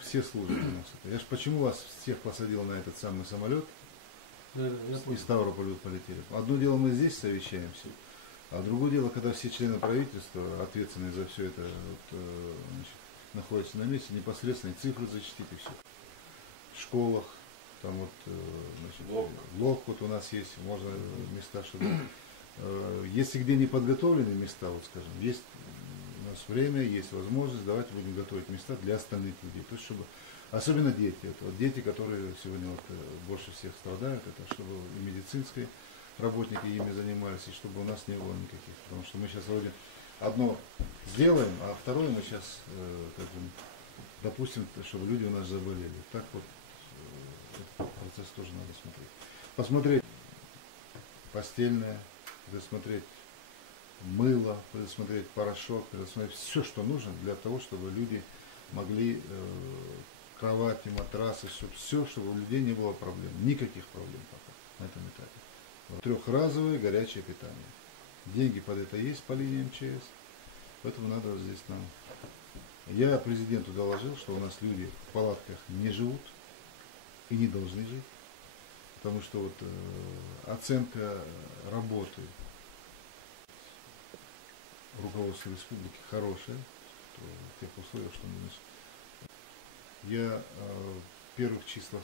Все служат у нас. Я ж почему вас всех посадил на этот самый самолет? Из Ставрополя полетели. Одно дело, мы здесь совещаемся, а другое дело, когда все члены правительства, ответственные за все это, значит, находятся на месте, непосредственно цифры зачтить и все. В школах, там вот, значит, блок вот у нас есть, можно места, чтобы... Если где не подготовлены места, вот скажем, есть у нас время, есть возможность, давайте будем готовить места для остальных людей. То есть, чтобы, особенно дети, это вот дети, которые сегодня вот больше всех страдают, это чтобы и медицинские работники ими занимались, и чтобы у нас не было никаких. Потому что мы сейчас вроде одно сделаем, а второе мы сейчас, как бы, допустим, чтобы люди у нас заболели. Так вот, этот процесс тоже надо смотреть. Посмотреть постельное, предусмотреть мыло, предусмотреть порошок, предусмотреть все, что нужно для того, чтобы люди могли кровати, матрасы, все, чтобы у людей не было проблем. Никаких проблем пока на этом этапе. Вот. Трехразовое горячее питание. Деньги под это есть по линии МЧС, поэтому надо вот здесь нам... Я президенту доложил, что у нас люди в палатках не живут и не должны жить. Потому что вот оценка работы руководства республики хорошая, в тех условиях, что мы... Я в первых числах,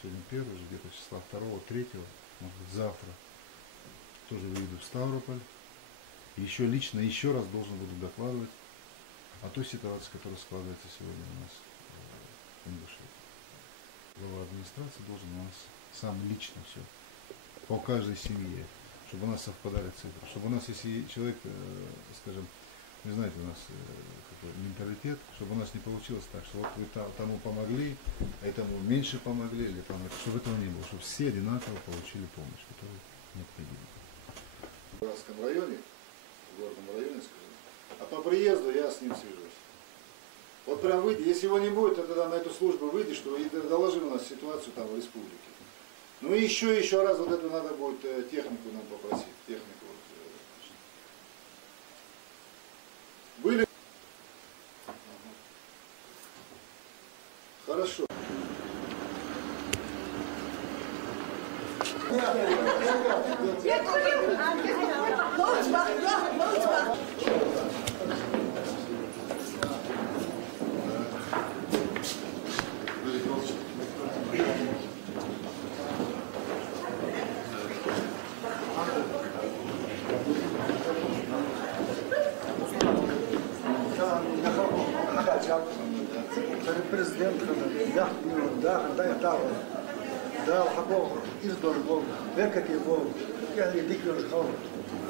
сегодня первый, где-то числа 2-го, 3-го, может быть завтра, тоже выйду в Ставрополь. Еще лично, еще раз должен буду докладывать о той ситуации, которая складывается сегодня у нас в Ингушетии. Глава администрации должен у нас сам лично все, по каждой семье, чтобы у нас совпадали цифры, чтобы у нас, если человек, скажем, вы знаете, у нас какой менталитет, чтобы у нас не получилось так, что вот вы тому помогли, а этому меньше помогли, или там, чтобы этого не было, чтобы все одинаково получили помощь, которая необходима. В Городском районе, в городном районе, скажем, а по приезду я с ним свяжусь. Вот прям выйди, если его не будет, то тогда на эту службу выйди, что и доложи у нас ситуацию там в республике. Ну и еще раз вот это надо будет технику нам попросить. Технику. Вот, были? Хорошо. Президент да хабов издор бол векати бол я дикер хал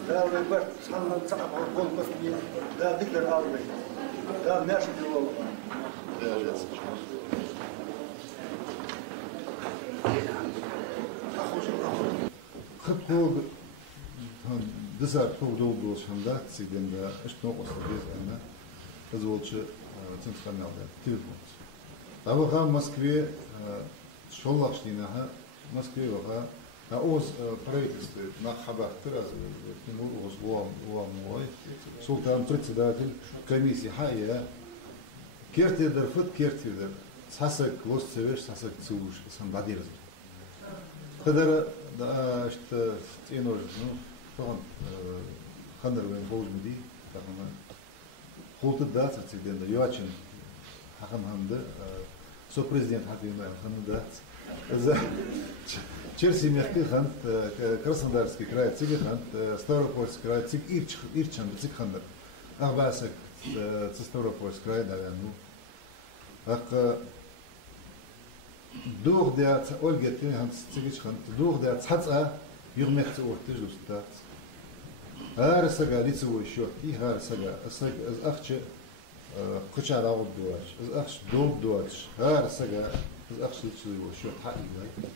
да вебер санна цап бол басми да дикер албай да мяш бол خطوة دزار فوضو بالشهندات سيدنا اشتنو قصديز أنا أزولش تنتخلنا على تلفون. أبغى Москве шоллахштинаха Москве вага а оз правительство на хабах раз к нему оз мой султан председатель комиссии хая кертидер фут кертидер сасак лос севеш сасак цуш санбадир тогда да что инож ну он хандервен болжмуди такана холту да циден да юачин хахамхамда сопрезидент Хакимов Хануда, Черсимехты Хант, Краснодарский край, Цигихант, Ставропольский край, Циг Ирчан, Цигхандер, Ахбасак, Ставропольский край, наверное. Ах, дух der Olga Tinhans Цигичхант, дух der Цаца, Юрмехцы Орты Жустат. Арсага лицевой счет, и Гарсага, Ахче. Куча раут дуач, ахш дом дуач, сага, ахш лицевой счет хаига.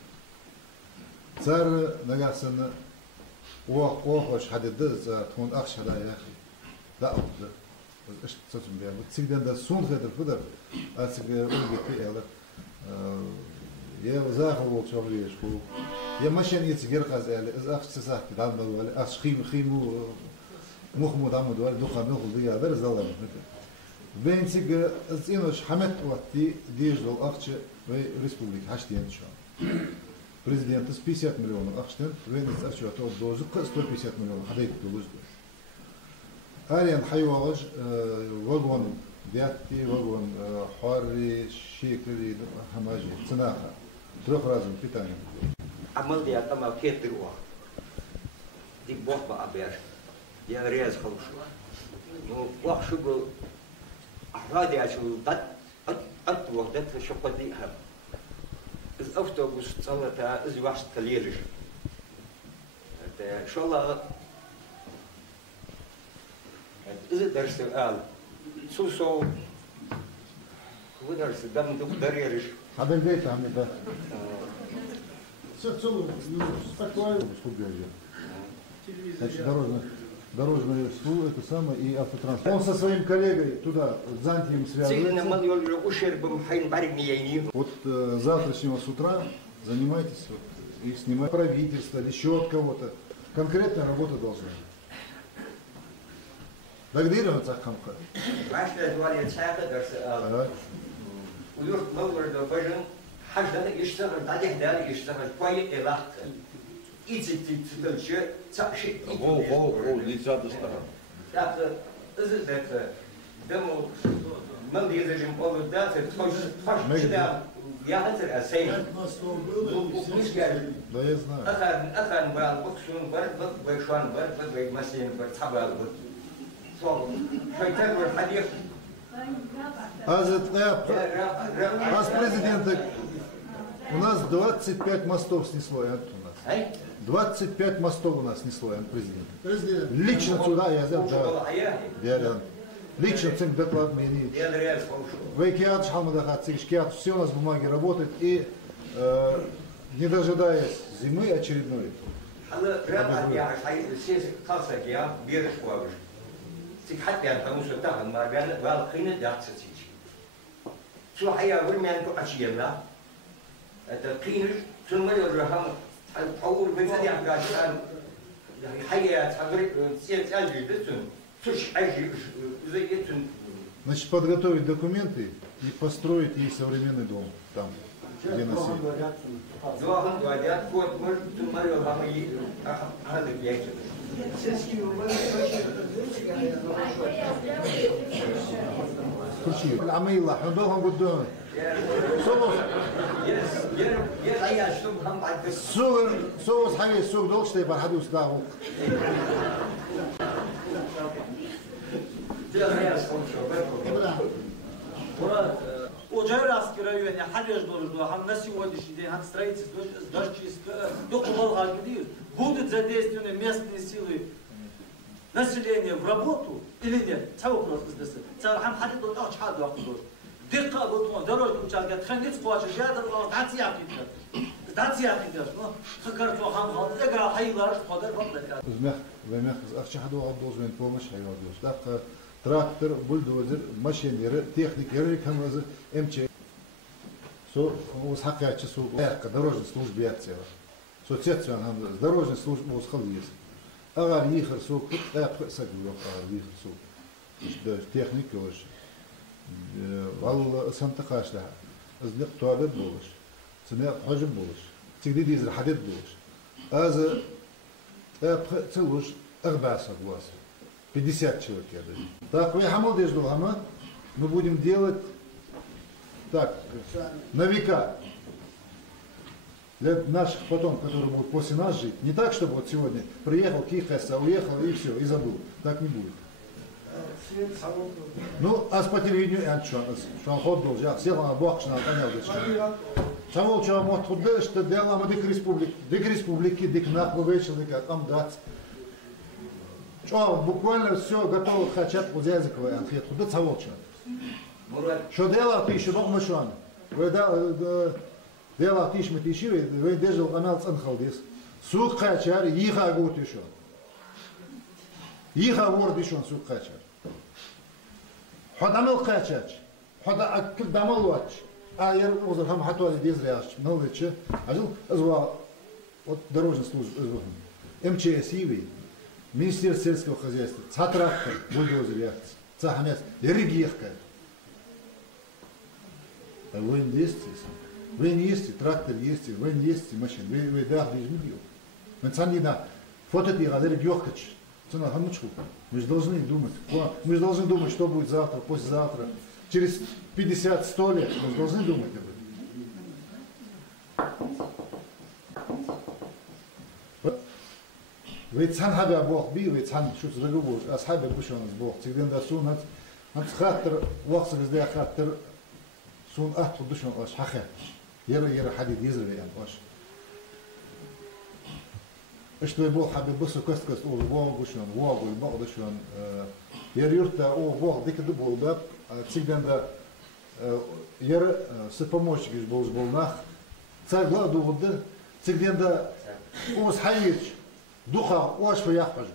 Цар нагасана оохош хадиды за тон ахш хадаяхи. Да ауды. Эш цоцум бия. Цигден да сон хадыр фудар. Ацига улгити элак. Я захал волчавлиеш ку. Я машин яцигер казали, ахш цасахки дамдал, ахш химу мухму дамдал, духа муху дия, дер залам. Венциг иноч хамет ватти деждол ахче в республике хаштен чо. Президент с 50 миллионов ахштен, венец ахче то дозу 150 миллионов хадайт дозу. Ариан хайвалж вагон бятти вагон харри шекли хамажи ценаха. Трех разом питание. عمل دي أتما كيت تروح دي بوح بأبير يا رياض خلص نو واحد شغل أحرادي عشان أت وقت شقة دي هم إذ أفتو بس صلاة إذ واحد تليرش إن شاء الله إذا درس الآن سو هو درس دم دوك دريرش هذا البيت عم ده Значит, дорожное СУ, это самое, и автотранспорт. Он со своим коллегой туда, с Зантием связывается. Вот завтрашнего с утра занимайтесь и снимайте правительство или еще от кого-то. Конкретная работа должна быть. Дагдироваться хамха. حاجة يشتغل بعدين ده يشتغل كويس إلاخ إيزي تدلش تأشي هو ليس هذا اشتغل ده إذا ده دمو من يدرج مقول ده تفش ده يعتر أسير مش قال لا يزنا أخر بالبخشون برد بشوان برد بمسين برتحبال برد صار شيطان والحديث Аз президента, у нас 25 мостов снесло, у нас. 25 мостов у нас снесло, президент. Лично сюда я взял, да. Лично цинк доклад мне. Вейкиат шхамадахат цикшкиат, все у нас бумаги работают и не дожидаясь зимы очередной. حتى يعني مستوى ما بين والقين داخل شو حيا ورميان كو أشياء التقين ثم يرهم أول بنتي عم قاعد حيا تحضر سياسة أجي بتون تش أجي زي بتون. Значит, подготовить документы и построить ей современный дом там, где насильно. Включи. العميلة حندوهم قدام. صوص حاجة السوق دول شتى برحد يستاهل. Оджайрасский район, Халеж должен, а на сегодняшний день строительство, документ будут задействованы местные силы населения в работу или нет? Это вопрос здесь. Это хам хадид он очень хад вакт должен. Дикка вот дорожный участок, хранить сквозь жадр, дация кидать. Дация кидать, ну, хакарту хам хад, игра хайлар, ходар бабдак. Вместе ахчахаду должен помощь, хайвадуш. Так трактор, бульдозер, машинеры, техникеры, камазы, МЧ. Со усхакачи су, дорожной службе акция. Соцсетьцван дорожной службы усхалиес. Агар ехар су, сагулок агар ехар су. Техника уж. Вал сантахашда. Аздек туалет булыш. Цена хажи булыш. Тигди дизер хадид булыш. Аза целуш агбаса глаз. 50 человек я даю. Так, вы хамал дежду, мы будем делать так, на века. Для наших потомков, которые будут после нас жить. Не так, чтобы вот сегодня приехал, кихался, уехал и все, и забыл. Так не будет. Ну, а по телевидению, я что он ходил, я сел на бок, что он понял, что Самол, что он ходил, что делал мы дик республики, дик нахловечил, дик амдат. Что, буквально все готово, хотят вот языковый анхет, куда самол, что делал ты еще, ну, что вы делал ты еще, мы тиши, вы держал амелц анхалдис. Сук хачар, иха гуд еще. Иха ворд еще сук хачар. حد عمل قاتش حد أكل دمال واتش ير وزر هم حتى اللي ديزرياش نولدش عجل أزوا ودروجن سلوج أزوهم МЧС يوي Министерство сельского хозяйства цатрактор бульдозер яхтс цахамец, еригиехка. А вы не есть, вы не есть, трактор есть, вы не есть, машин, вы дах не жмил. Мы сами на фото ты гадали гёхач. Цена хамучку. Мы же должны думать. Мы же должны думать, что будет завтра, послезавтра. Через 50-100 лет мы же должны думать об этом. Вы цан хабя Бог би, вы цан шут зрагубу, асхабя бушан Бог. Тигден да сун хат хаттер вакс гызда хаттер сун ахт душан аш хаха. Яра хадид изры ян аш. Что я Бог хабя бусу каст ол Бог бушан, Бог Бог душан. Яр юрта о Бог дик дубол да, тигден да яр с помощью гэж болнах. Цагла дугды, тигден да ос хайч духа ош яхпаж.